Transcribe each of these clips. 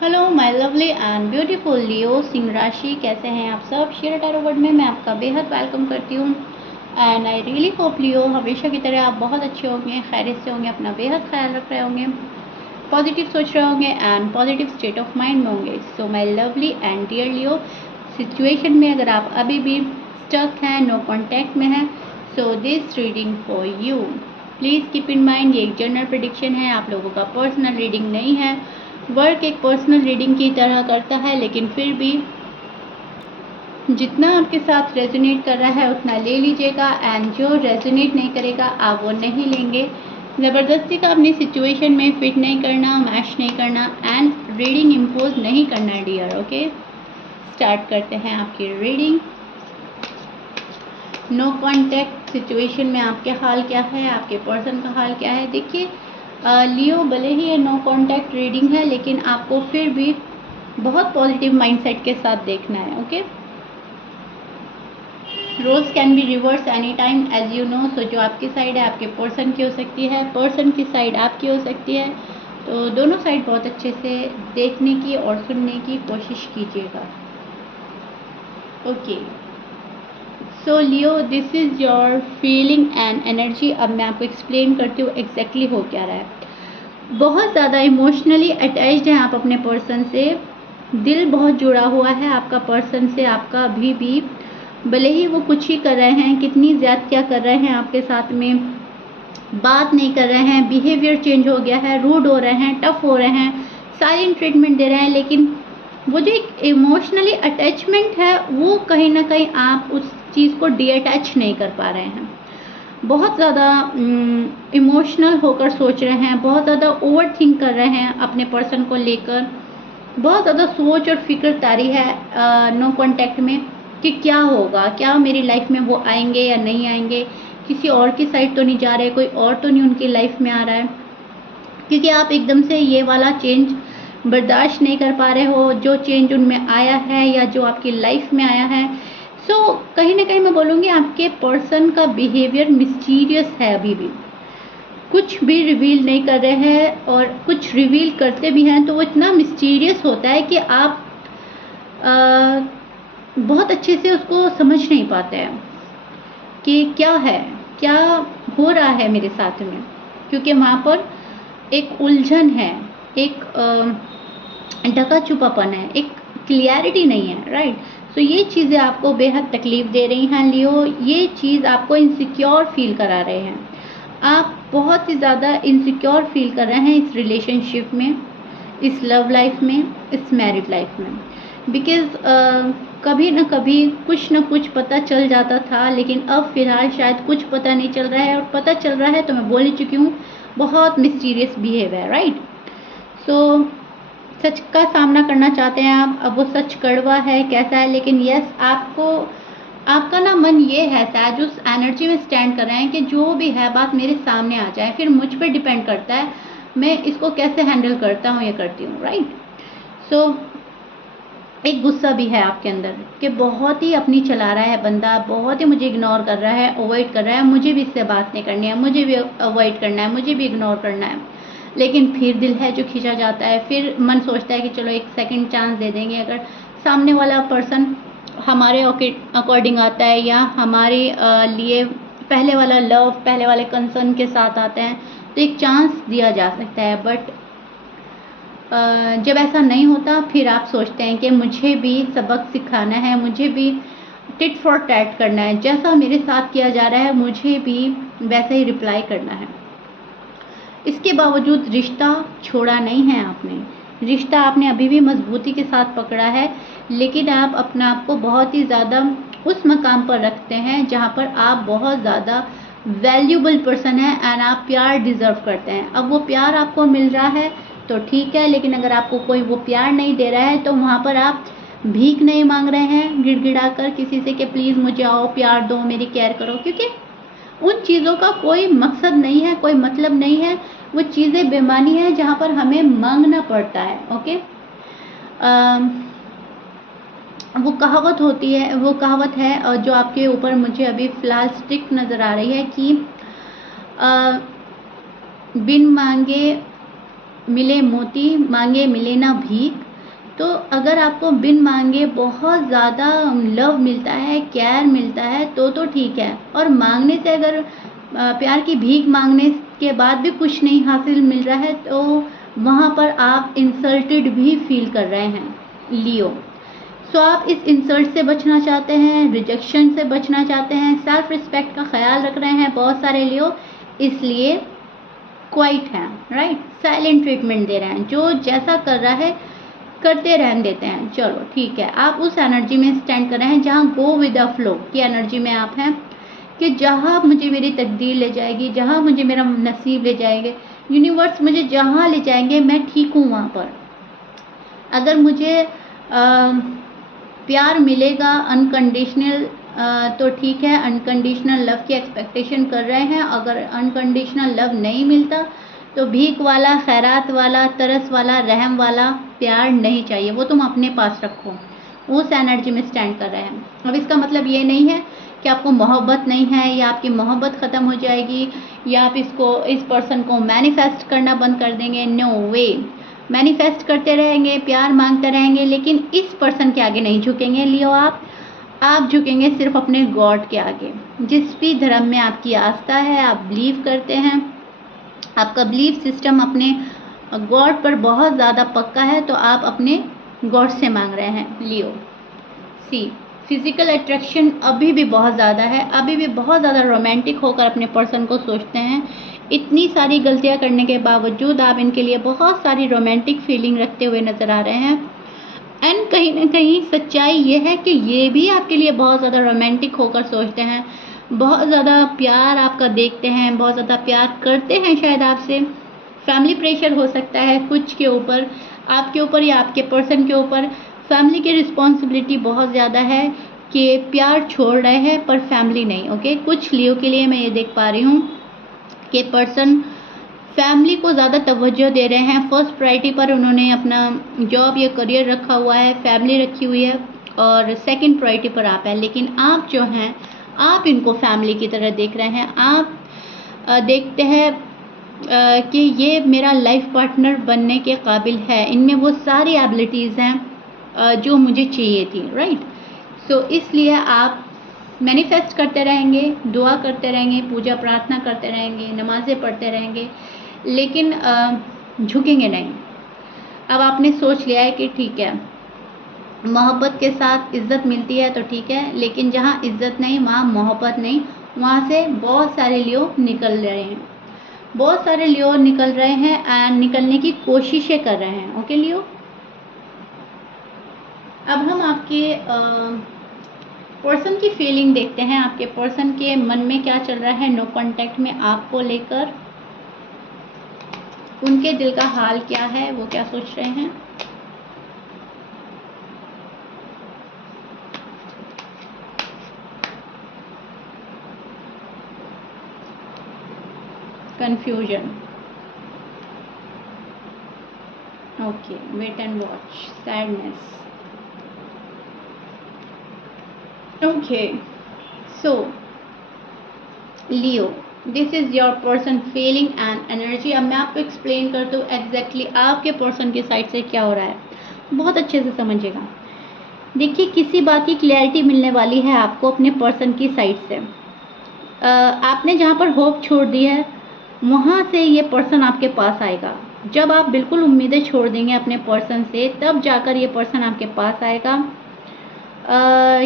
Hello my lovely and beautiful Leo सिंह राशि, कैसे हैं आप सब। शेयर टैरो वर्ड में मैं आपका बेहद वेलकम करती हूँ एंड आई रियली होप लियो हमेशा की तरह आप बहुत अच्छे होंगे, खैरियत से होंगे, अपना बेहद ख्याल रख रहे होंगे, पॉजिटिव सोच रहे होंगे and positive state of mind में होंगे। So my lovely and dear Leo, situation में अगर आप अभी भी स्टक हैं, नो कॉन्टैक्ट में हैं, so this reading for you. Please keep in mind ये एक जनरल प्रेडिक्शन है, आप लोगों का पर्सनल रीडिंग नहीं है। वर्क एक पर्सनल रीडिंग की तरह करता है, लेकिन फिर भी जितना आपके साथ रेजोनेट कर रहा है उतना ले लीजिएगा एंड जो रेजोनेट नहीं करेगा आप वो नहीं लेंगे। ज़बरदस्ती का अपनी सिचुएशन में फिट नहीं करना, मैच नहीं करना एंड रीडिंग इम्पोज नहीं करना डियर। ओके, स्टार्ट करते हैं आपकी रीडिंग। नो कॉन्टैक्ट सिचुएशन में आपके हाल क्या है, आपके पर्सन का हाल क्या है। देखिए लियो, भले ही ये नो कॉन्टैक्ट रीडिंग है, लेकिन आपको फिर भी बहुत पॉजिटिव माइंडसेट के साथ देखना है। ओके, रोज can be reverse any time as you know. So जो आपकी साइड है आपके पर्सन की हो सकती है, पर्सन की साइड आपकी हो सकती है। तो दोनों साइड बहुत अच्छे से देखने की और सुनने की कोशिश कीजिएगा। Okay, so Leo, this is your feeling and energy. अब मैं आपको एक्सप्लेन करती हूँ एग्जैक्टली हो क्या रहा है। बहुत ज़्यादा इमोशनली अटैच्ड हैं आप अपने पर्सन से, दिल बहुत जुड़ा हुआ है आपका पर्सन से आपका अभी भी। भले ही वो कुछ ही कर रहे हैं, कितनी ज़्यादा क्या कर रहे हैं आपके साथ में, बात नहीं कर रहे हैं, बिहेवियर चेंज हो गया है, रूड हो रहे हैं, टफ हो रहे हैं, साइलेंट ट्रीटमेंट दे रहे हैं, लेकिन वो जो एक इमोशनली अटैचमेंट है वो कहीं ना कहीं आप उस चीज़ को डीअटैच नहीं कर पा रहे हैं। बहुत ज़्यादा इमोशनल होकर सोच रहे हैं, बहुत ज़्यादा ओवर थिंक कर रहे हैं अपने पर्सन को लेकर, बहुत ज़्यादा सोच और फिक्र तारी है नो कॉन्टैक्ट में कि क्या होगा, क्या मेरी लाइफ में वो आएंगे या नहीं आएंगे, किसी और की साइड तो नहीं जा रहे, कोई और तो नहीं उनकी लाइफ में आ रहा है, क्योंकि आप एकदम से ये वाला चेंज बर्दाश्त नहीं कर पा रहे हो जो चेंज उनमें आया है या जो आपकी लाइफ में आया है। सो कहीं ना कहीं मैं बोलूँगी आपके पर्सन का बिहेवियर मिस्टीरियस है, अभी भी कुछ भी रिवील नहीं कर रहे हैं, और कुछ रिवील करते भी हैं तो वो इतना मिस्टीरियस होता है कि आप बहुत अच्छे से उसको समझ नहीं पाते हैं कि क्या है, क्या हो रहा है मेरे साथ में, क्योंकि वहाँ पर एक उलझन है, एक ढका छुपापन है, एक क्लियरिटी नहीं है। राइट, सो ये चीज़ें आपको बेहद तकलीफ दे रही हैं लियो, ये चीज़ आपको इनसिक्योर फील करा रहे हैं, आप बहुत ही ज़्यादा इनसिक्योर फील कर रहे हैं इस रिलेशनशिप में, इस लव लाइफ में, इस मैरिड लाइफ में। बिकॉज कभी न कभी कुछ न कुछ पता चल जाता था, लेकिन अब फिलहाल शायद कुछ पता नहीं चल रहा है, और पता चल रहा है तो मैं बोल ही चुकी हूँ, बहुत मिस्टीरियस बिहेवियर। राइट, सो सच का सामना करना चाहते हैं आप। अब वो सच कड़वा है, कैसा है, लेकिन यस आपको, आपका ना मन ये है शायद उस एनर्जी में स्टैंड कर रहे हैं कि जो भी है बात मेरे सामने आ जाए, फिर मुझ पर डिपेंड करता है मैं इसको कैसे हैंडल करता हूँ या करती हूँ। राइट, सो एक गुस्सा भी है आपके अंदर कि बहुत ही अपनी चला रहा है बंदा, बहुत ही मुझे इग्नोर कर रहा है, अवॉइड कर रहा है, मुझे भी इससे बात नहीं करनी है, मुझे भी अवॉइड करना है, मुझे भी इग्नोर करना है। लेकिन फिर दिल है जो खींचा जाता है, फिर मन सोचता है कि चलो एक सेकंड चांस दे देंगे, अगर सामने वाला पर्सन हमारे अकॉर्डिंग आता है या हमारे लिए पहले वाला लव, पहले वाले कंसर्न के साथ आते हैं तो एक चांस दिया जा सकता है। बट जब ऐसा नहीं होता फिर आप सोचते हैं कि मुझे भी सबक सिखाना है, मुझे भी टिट फॉर टैट करना है, जैसा मेरे साथ किया जा रहा है मुझे भी वैसा ही रिप्लाई करना है। इसके बावजूद रिश्ता छोड़ा नहीं है आपने, रिश्ता आपने अभी भी मजबूती के साथ पकड़ा है, लेकिन आप अपने आप को बहुत ही ज़्यादा उस मकाम पर रखते हैं जहाँ पर आप बहुत ज़्यादा वैल्यूबल पर्सन हैं एंड आप प्यार डिज़र्व करते हैं। अब वो प्यार आपको मिल रहा है तो ठीक है, लेकिन अगर आपको कोई वो प्यार नहीं दे रहा है तो वहाँ पर आप भीख नहीं मांग रहे हैं गिड़गिड़ा कर किसी से कि प्लीज़ मुझे आओ, प्यार दो, मेरी केयर करो, क्योंकि उन चीज़ों का कोई मकसद नहीं है, कोई मतलब नहीं है। वो चीज़ें बेमानी है जहाँ पर हमें मांगना पड़ता है। ओके, वो कहावत होती है, वो कहावत है और जो आपके ऊपर मुझे अभी फ़िलहाल स्टिक नज़र आ रही है कि बिन मांगे मिले मोती, मांगे मिले ना भीख, तो अगर आपको बिन मांगे बहुत ज़्यादा लव मिलता है, केयर मिलता है तो ठीक है, और मांगने से अगर प्यार की भीख मांगने के बाद भी कुछ नहीं हासिल मिल रहा है तो वहाँ पर आप इंसल्टेड भी फील कर रहे हैं लियो। सो आप इस इंसल्ट से बचना चाहते हैं, रिजेक्शन से बचना चाहते हैं, सेल्फ रिस्पेक्ट का ख्याल रख रहे हैं बहुत सारे लियो, इसलिए क्वाइट हैं, राइट, साइलेंट ट्रीटमेंट दे रहे हैं, जो जैसा कर रहा है करते रहने देते हैं, चलो ठीक है। आप उस एनर्जी में स्टैंड कर रहे हैं जहाँ गो विद द फ्लो की एनर्जी में आप हैं, कि जहाँ मुझे मेरी तकदीर ले जाएगी, जहाँ मुझे मेरा नसीब ले जाएंगे, यूनिवर्स मुझे जहाँ ले जाएंगे मैं ठीक हूँ वहाँ पर। अगर मुझे प्यार मिलेगा अनकंडीशनल तो ठीक है, अनकंडीशनल लव की एक्सपेक्टेशन कर रहे हैं। अगर अनकंडीशनल लव नहीं मिलता तो भीख वाला, खैरात वाला, तरस वाला, रहम वाला प्यार नहीं चाहिए, वो तुम अपने पास रखो, उस एनर्जी में स्टैंड कर रहे हैं। अब इसका मतलब ये नहीं है कि आपको मोहब्बत नहीं है या आपकी मोहब्बत ख़त्म हो जाएगी या आप इस पर्सन को मैनिफेस्ट करना बंद कर देंगे, नो वे। मैनिफेस्ट करते रहेंगे, प्यार मांगते रहेंगे, लेकिन इस पर्सन के आगे नहीं झुकेंगे लियो। आप झुकेंगे सिर्फ अपने गॉड के आगे। जिस भी धर्म में आपकी आस्था है, आप बिलीव करते हैं, आपका बिलीफ सिस्टम अपने गॉड पर बहुत ज़्यादा पक्का है, तो आप अपने गॉड से मांग रहे हैं लियो। सी, फिजिकल अट्रैक्शन अभी भी बहुत ज़्यादा है, अभी भी बहुत ज़्यादा रोमांटिक होकर अपने पर्सन को सोचते हैं। इतनी सारी गलतियां करने के बावजूद आप इनके लिए बहुत सारी रोमांटिक फीलिंग रखते हुए नज़र आ रहे हैं। एंड कहीं ना कहीं सच्चाई ये है कि ये भी आपके लिए बहुत ज़्यादा रोमांटिक होकर सोचते हैं, बहुत ज़्यादा प्यार आपका देखते हैं, बहुत ज़्यादा प्यार करते हैं शायद आपसे। फैमिली प्रेशर हो सकता है कुछ के ऊपर, आपके ऊपर या आपके पर्सन के ऊपर। फैमिली की रिस्पॉन्सिबिलिटी बहुत ज़्यादा है कि प्यार छोड़ रहे हैं पर फैमिली नहीं। ओके, कुछ लियो के लिए मैं ये देख पा रही हूँ कि पर्सन फैमिली को ज़्यादा तवज्जो दे रहे हैं। फर्स्ट प्रायोरिटी पर उन्होंने अपना जॉब या करियर रखा हुआ है, फैमिली रखी हुई है, और सेकंड प्रायोरिटी पर आप हैं। लेकिन आप जो हैं, आप इनको फैमिली की तरह देख रहे हैं। आप देखते हैं कि ये मेरा लाइफ पार्टनर बनने के काबिल है, इनमें वो सारी एबिलिटीज़ हैं जो मुझे चाहिए थी, राइट। सो इसलिए आप मैनिफेस्ट करते रहेंगे, दुआ करते रहेंगे, पूजा प्रार्थना करते रहेंगे, नमाज़ें पढ़ते रहेंगे, लेकिन झुकेंगे नहीं। अब आपने सोच लिया है कि ठीक है, मोहब्बत के साथ इज़्ज़त मिलती है तो ठीक है, लेकिन जहाँ इज़्ज़त नहीं वहाँ मोहब्बत नहीं। वहाँ से बहुत सारे लियो निकल रहे हैं, बहुत सारे लियो निकल रहे हैं एंड निकलने की कोशिशें कर रहे हैं। ओके लियो, अब हम आपके पर्सन की फीलिंग देखते हैं। आपके पर्सन के मन में क्या चल रहा है नो कांटेक्ट में आपको लेकर, उनके दिल का हाल क्या है, वो क्या सोच रहे हैं। Confusion, okay, wait and watch, sadness, okay. So Leo, this is your person feeling and energy. अब मैं आपको एक्सप्लेन करता हूँ एग्जैक्टली आपके पर्सन की साइड से क्या हो रहा है, बहुत अच्छे से समझिएगा। देखिए, किसी बात की क्लैरिटी मिलने वाली है आपको अपने पर्सन की साइड से। आपने जहाँ पर होप छोड़ दी है वहाँ से ये पर्सन आपके पास आएगा। जब आप बिल्कुल उम्मीदें छोड़ देंगे अपने पर्सन से, तब जाकर ये पर्सन आपके पास आएगा।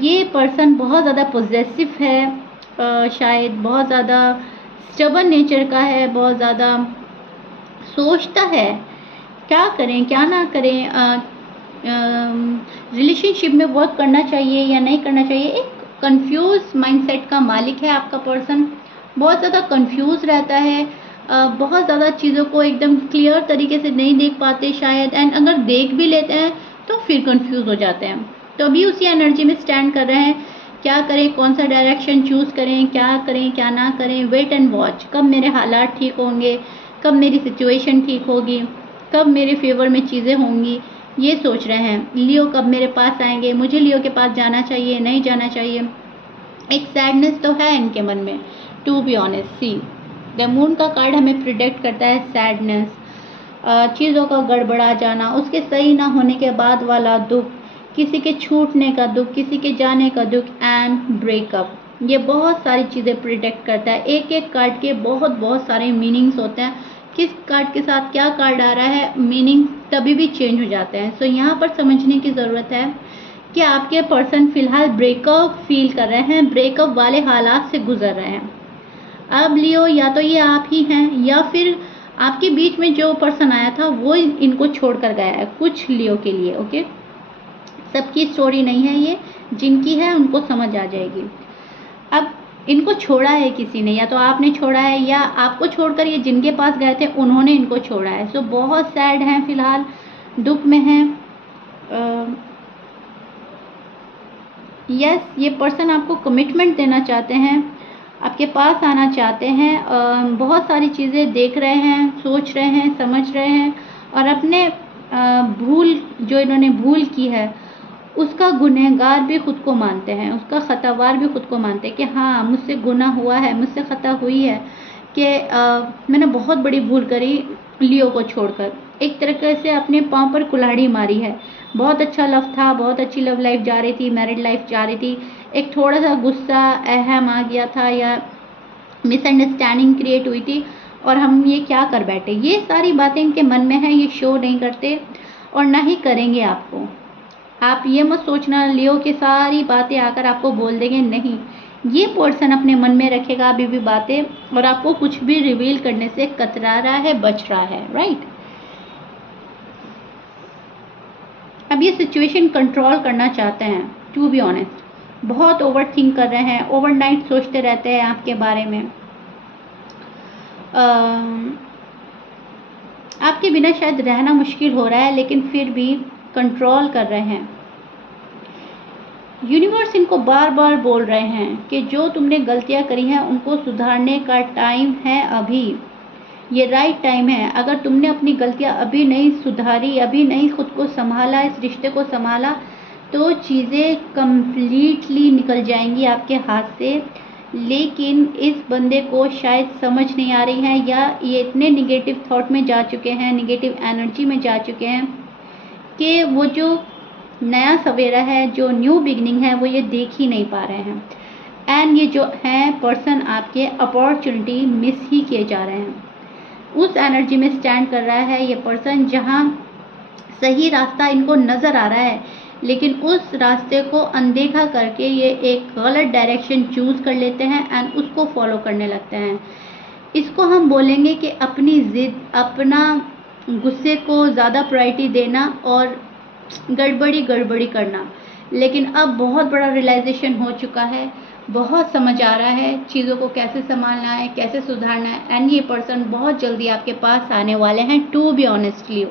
ये पर्सन बहुत ज़्यादा पॉजेसिव है, शायद बहुत ज़्यादा स्टबर्न नेचर का है, बहुत ज़्यादा सोचता है क्या करें क्या ना करें, रिलेशनशिप में वर्क करना चाहिए या नहीं करना चाहिए। एक कंफ्यूज माइंडसेट का मालिक है आपका पर्सन, बहुत ज़्यादा कंफ्यूज रहता है, बहुत ज़्यादा चीज़ों को एकदम क्लियर तरीके से नहीं देख पाते शायद, एंड अगर देख भी लेते हैं तो फिर कंफ्यूज हो जाते हैं। तो अभी उसी एनर्जी में स्टैंड कर रहे हैं, क्या करें, कौन सा डायरेक्शन चूज़ करें, क्या ना करें, वेट एंड वॉच। कब मेरे हालात ठीक होंगे, कब मेरी सिचुएशन ठीक होगी, कब मेरे फेवर में चीज़ें होंगी, ये सोच रहे हैं। लियो कब मेरे पास आएंगे, मुझे लियो के पास जाना चाहिए नहीं जाना चाहिए। एक सैडनेस तो है इनके मन में, to be honest. See, the moon का कार्ड हमें प्रिडिक्ट करता है सैडनेस। चीज़ों का गड़बड़ा जाना, उसके सही ना होने के बाद वाला दुख, किसी के छूटने का दुख, किसी के जाने का दुख एंड ब्रेकअप, ये बहुत सारी चीज़ें प्रिडिक्ट करता है। एक एक कार्ड के बहुत सारे मीनिंग्स होते हैं। किस कार्ड के साथ क्या कार्ड आ रहा है, मीनिंग तभी भी चेंज हो जाते हैं। सो यहाँ पर समझने की ज़रूरत है कि आपके पर्सन फिलहाल ब्रेकअप फील कर रहे हैं, ब्रेकअप वाले हालात से गुजर रहे हैं। अब लियो, या तो ये आप ही हैं या फिर आपके बीच में जो पर्सन आया था वो इनको छोड़ कर गया है कुछ लियो के लिए। ओके, सबकी स्टोरी नहीं है ये, जिनकी है उनको समझ आ जाएगी। अब इनको छोड़ा है किसी ने, या तो आपने छोड़ा है या आपको छोड़कर ये जिनके पास गए थे उन्होंने इनको छोड़ा है। सो बहुत सैड हैं, फिलहाल दुख में हैं। यस, ये पर्सन आपको कमिटमेंट देना चाहते हैं, आपके पास आना चाहते हैं। बहुत सारी चीज़ें देख रहे हैं, सोच रहे हैं, समझ रहे हैं और अपने भूल जो इन्होंने भूल की है उसका गुनहगार भी खुद को मानते हैं, उसका खतावार भी खुद को मानते हैं कि हाँ मुझसे गुनाह हुआ है, मुझसे खता हुई है कि मैंने बहुत बड़ी भूल करी लियो को छोड़कर। एक तरीके से अपने पाँव पर कुल्हाड़ी मारी है। बहुत अच्छा लव था, बहुत अच्छी लव लाइफ जा रही थी, मैरिड लाइफ जा रही थी। एक थोड़ा सा गुस्सा अहम आ गया था या मिसअंडरस्टैंडिंग क्रिएट हुई थी और हम ये क्या कर बैठे। ये सारी बातें इनके मन में हैं, ये शो नहीं करते और ना ही करेंगे आपको। आप ये मत सोचना लियो कि सारी बातें आकर आपको बोल देंगे, नहीं। ये पर्सन अपने मन में रखेगा अभी भी बातें और आपको कुछ भी रिवील करने से कतरा रहा है, बच रहा है, राइट। अब ये सिचुएशन कंट्रोल करना चाहते हैं, टू बी ऑनेस्ट। बहुत ओवर थिंक कर रहे हैं, ओवरनाइट सोचते रहते हैं आपके बारे में। आपके बिना शायद रहना मुश्किल हो रहा है, लेकिन फिर भी कंट्रोल कर रहे हैं। यूनिवर्स इनको बार बार बोल रहे हैं कि जो तुमने गलतियां करी हैं उनको सुधारने का टाइम है अभी, ये राइट टाइम है। अगर तुमने अपनी गलतियां अभी नहीं सुधारी, अभी नहीं खुद को संभाला, इस रिश्ते को संभाला, तो चीज़ें कंप्लीटली निकल जाएंगी आपके हाथ से। लेकिन इस बंदे को शायद समझ नहीं आ रही है या ये इतने निगेटिव थॉट में जा चुके हैं, निगेटिव एनर्जी में जा चुके हैं कि वो जो नया सवेरा है, जो न्यू बिगनिंग है, वो ये देख ही नहीं पा रहे हैं। एंड ये जो हैं पर्सन आपके अपॉर्चुनिटी मिस ही किए जा रहे हैं। उस एनर्जी में स्टैंड कर रहा है ये पर्सन जहाँ सही रास्ता इनको नज़र आ रहा है, लेकिन उस रास्ते को अनदेखा करके ये एक गलत डायरेक्शन चूज़ कर लेते हैं एंड उसको फॉलो करने लगते हैं। इसको हम बोलेंगे कि अपनी ज़िद, अपना गुस्से को ज़्यादा प्रायोरिटी देना और गड़बड़ी करना। लेकिन अब बहुत बड़ा रियलाइजेशन हो चुका है, बहुत समझ आ रहा है चीज़ों को कैसे संभालना है, कैसे सुधारना है। एंड ये पर्सन बहुत जल्दी आपके पास आने वाले हैं, टू बी ऑनेस्टली।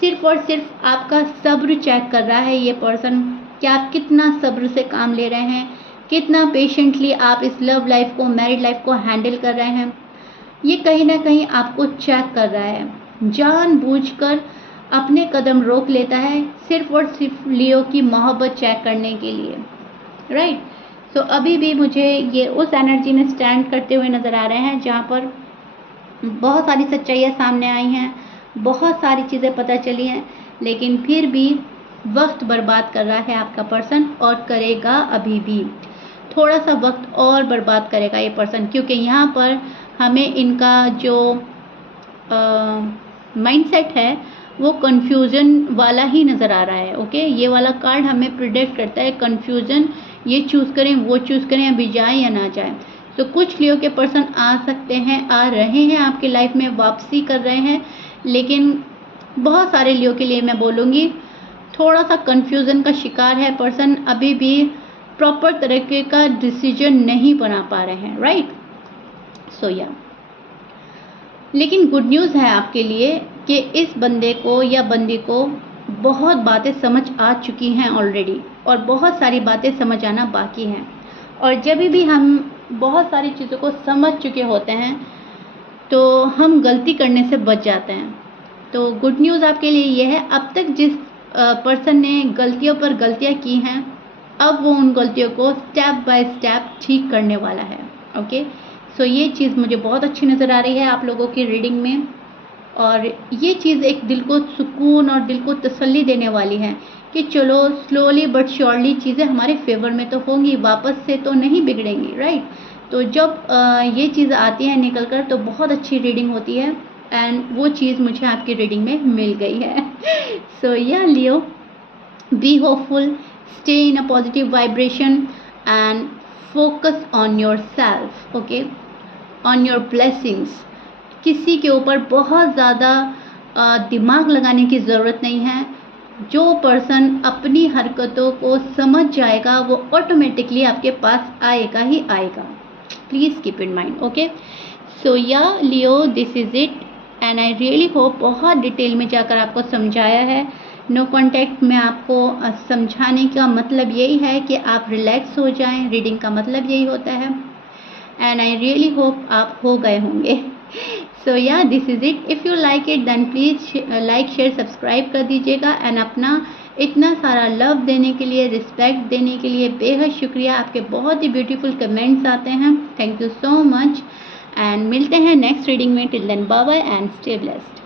सिर्फ और सिर्फ आपका सब्र चेक कर रहा है ये पर्सन कि आप कितना सब्र से काम ले रहे हैं, कितना पेशेंटली आप इस लव लाइफ को, मैरिड लाइफ को हैंडल कर रहे हैं। ये कहीं ना कहीं आपको चेक कर रहा है, जानबूझकर अपने कदम रोक लेता है सिर्फ और सिर्फ लियो की मोहब्बत चेक करने के लिए, राइट। सो अभी भी मुझे ये उस एनर्जी में स्टैंड करते हुए नज़र आ रहे हैं जहाँ पर बहुत सारी सच्चाइयाँ सामने आई हैं, बहुत सारी चीज़ें पता चली हैं, लेकिन फिर भी वक्त बर्बाद कर रहा है आपका पर्सन और करेगा अभी भी। थोड़ा सा वक्त और बर्बाद करेगा ये पर्सन, क्योंकि यहाँ पर हमें इनका जो माइंडसेट है वो कन्फ्यूज़न वाला ही नज़र आ रहा है। ओके, ये वाला कार्ड हमें प्रिडिक्ट करता है कन्फ्यूज़न, ये चूज़ करें, वो चूज़ करें, अभी जाए या ना जाए। तो कुछ लियो के पर्सन आ सकते हैं, आ रहे हैं आपकी लाइफ में, वापसी कर रहे हैं। लेकिन बहुत सारे लियो के लिए मैं बोलूँगी थोड़ा सा कन्फ्यूज़न का शिकार है पर्सन, अभी भी प्रॉपर तरीके का डिसीजन नहीं बना पा रहे हैं, राइट। सो या लेकिन गुड न्यूज़ है आपके लिए कि इस बंदे को या बंदी को बहुत बातें समझ आ चुकी हैं ऑलरेडी और बहुत सारी बातें समझ आना बाकी हैं। और जब भी हम बहुत सारी चीज़ों को समझ चुके होते हैं तो हम गलती करने से बच जाते हैं। तो गुड न्यूज़ आपके लिए ये है, अब तक जिस पर्सन ने गलतियों पर गलतियाँ की हैं, अब वो उन गलतियों को स्टेप बाय स्टेप ठीक करने वाला है। ओके, सो ये चीज़ मुझे बहुत अच्छी नज़र आ रही है आप लोगों की रीडिंग में। और ये चीज़ एक दिल को सुकून और दिल को तसल्ली देने वाली है कि चलो स्लोली बट श्योरली चीज़ें हमारे फेवर में तो होंगी, वापस से तो नहीं बिगड़ेंगी, राइट। तो जब ये चीज़ आती है निकल कर तो बहुत अच्छी रीडिंग होती है, एंड वो चीज़ मुझे आपकी रीडिंग में मिल गई है। So yeah Leo, be hopeful, stay in a positive vibration and focus on yourself, okay, on your blessings। किसी के ऊपर बहुत ज़्यादा दिमाग लगाने की ज़रूरत नहीं है। जो पर्सन अपनी हरकतों को समझ जाएगा वो ऑटोमेटिकली आपके पास आएगा ही आएगा। Please keep in mind, okay. So yeah Leo, this is it, and I really hope बहुत डिटेल में जाकर आपको समझाया है। नो कॉन्टैक्ट में आपको समझाने का मतलब यही है कि आप रिलैक्स हो जाएं, रीडिंग का मतलब यही होता है, एंड आई रियली होप आप हो गए होंगे। So yeah this is it. If you like it then please like share subscribe कर दीजिएगा, एंड अपना इतना सारा लव देने के लिए, रिस्पेक्ट देने के लिए बेहद शुक्रिया। आपके बहुत ही ब्यूटीफुल कमेंट्स आते हैं, thank you so much, and मिलते हैं नेक्स्ट रीडिंग में। Till then bye bye and stay blessed.